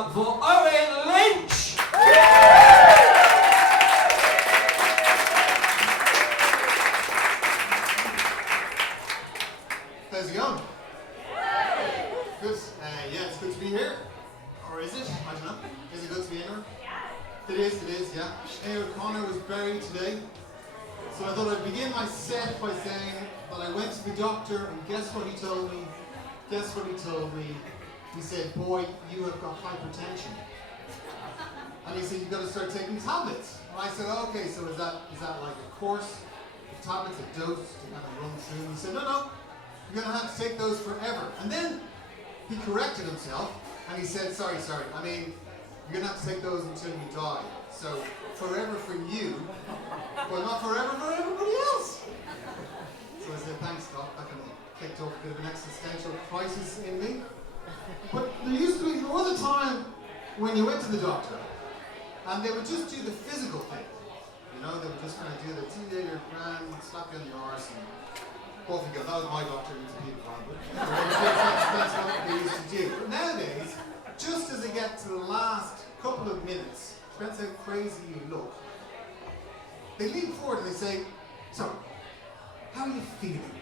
up for Eoin Lynch! How's it going? Good. Yeah, it's good to be here. Or is it? I don't know. Is it good to be here? It is, yeah. Eoin Connor was buried today. So I thought I'd begin my set by saying that I went to the doctor and guess what he told me? He said, boy, you have got hypertension. And he said, you've got to start taking tablets. And I said, okay, so is that like a course of tablets, a dose to kind of run through? And he said, no, you're going to have to take those forever. And then he corrected himself and he said, sorry, I mean, you're going to have to take those until you die. So forever for you, but not forever for everybody else. So I said, thanks, Doc. That kind of kicked off a bit of an existential crisis in me. But there was a time when you went to the doctor and they would just do the physical thing. You know, they would just kind of do the teenager grand, slap you on the arse and off you go. That was my doctor, he was a people fan, but that's what they used to do. But nowadays, just as they get to the last couple of minutes, depends how crazy you look, they lean forward and they say, so, how are you feeling?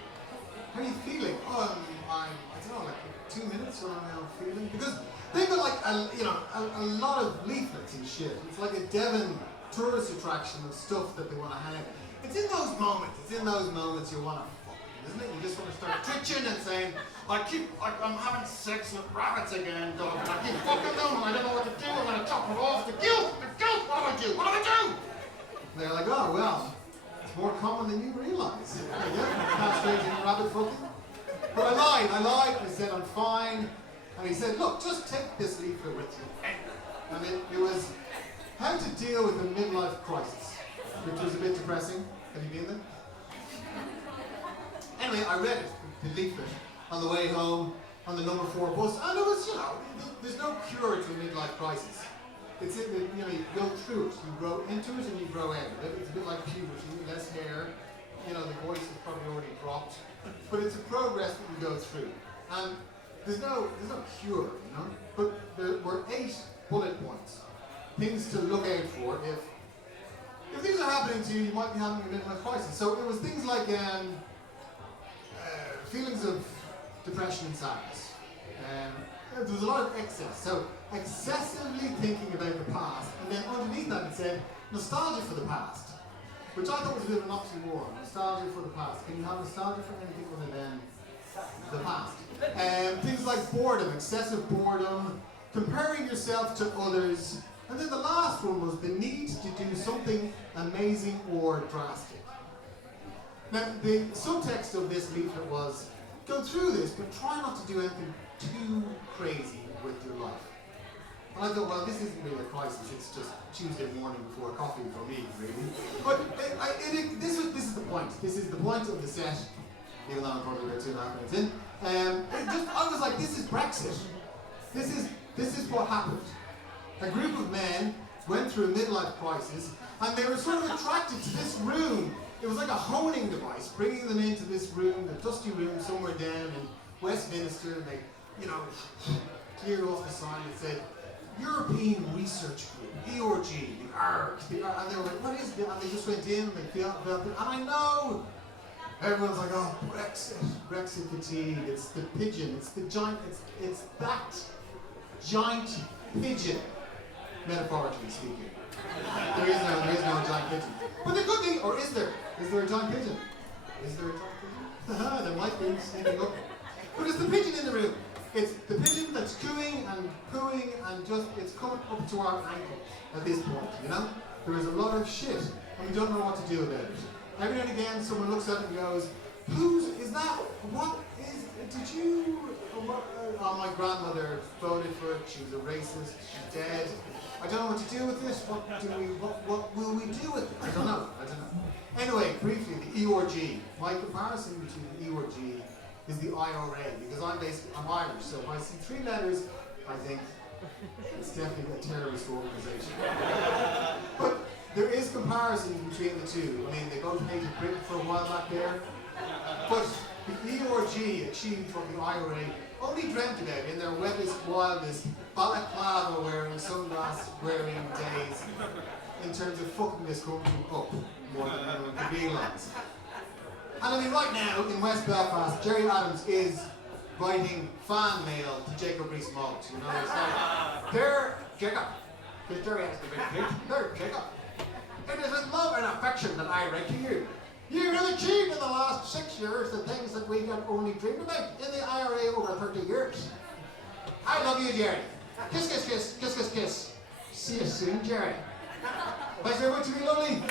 How are you feeling? Oh, I don't know, like 2 minutes on how I'm feeling? Because they've got like a lot of leaflets and shit. It's like a Devon tourist attraction of stuff that they want to hang. It's in those moments you want to fuck, isn't it? You just want to start twitching and saying, I'm having sex with rabbits again, dog, and I keep fucking them and I don't know what to do, I'm going to top it off. The guilt, what do I do? And they're like, oh, well, it's more common than you realise. Yeah, castrating rabbit fucking. But I lied, I said I'm fine. And he said, look, just take this leaflet with you. And it was how to deal with a midlife crisis, which was a bit depressing. Have you been there? Anyway, I read it, the leaflet, on the way home, on the number 4 bus, and it was, there's no cure to a midlife crisis. It's in the, you go through it, you grow into it and you grow out of it. It's a bit like puberty, less hair, the voice is probably already dropped, but it's a progress that you go through. And there's no cure, but there were 8 bullet points, things to look out for if things are happening to you, you might be having a midlife crisis. So it was things like feelings of depression and sadness. There was a lot of excess. So excessively thinking about the past, and then underneath that it said nostalgia for the past, which I thought was a bit of an oxymoron. Nostalgia for the past. Can you have nostalgia for anything other than the past? Things like boredom, excessive boredom, comparing yourself to others, and then the last one was the need to do something amazing or drastic. Now, the subtext of this leaflet was, go through this, but try not to do anything too crazy with your life. And I thought, well, this isn't really a crisis, it's just Tuesday morning before coffee for me, really. But this is the point. This is the point of the set, even though I'm probably about 2.5 minutes in. I was like, this is Brexit. This is what happened. A group of men went through a midlife crisis, and they were sort of attracted to this room. It was like a honing device, bringing them into this room, a dusty room somewhere down in Westminster, and they, cleared off the sign that said, European Research Group, EORG, the ARG, and they were like, what is that? And they just went in, they felt it, and I know, everyone's like, oh, Brexit fatigue, it's the pigeon, it's the giant, it's that giant pigeon, metaphorically speaking. There is no giant pigeon. But there could be, or is there? Is there a giant pigeon? Is there a giant pigeon? There might be, sneaking up. But it's the pigeon in the room. It's the pigeon that's cooing and pooing and just, it's coming up to our ankle at this point, There is a lot of shit and we don't know what to do about it. Every now and again someone looks at it and goes, my grandmother voted for it, she was a racist, she's dead. I don't know what to do with this, what will we do with it? I don't know. Anyway, briefly, the EORG. My comparison between the EORG is the IRA, because I'm Irish, so if I see 3 letters, I think it's definitely a terrorist organization. But there is comparison between the two. I mean, they both hated Britain for a while back there, but the EORG achieved what the IRA only dreamt about in their wettest, wildest, balaclava wearing, sunglasses wearing days in terms of fucking this country up more than anyone can realise. And I mean, right now in West Belfast, Jerry Adams is writing fan mail to Jacob Rees-Mogg. You know, it's like, "Dear Jacob," because Jerry has the big pitch. "Dear Jacob, it is with love and affection that I write to you. You have achieved in the last 6 years the things that we had only dreamed about in the IRA over 30 years. I love you, Jerry. Kiss, kiss, kiss, kiss, kiss, kiss. See you soon, Jerry." Thanks very much, you lovely.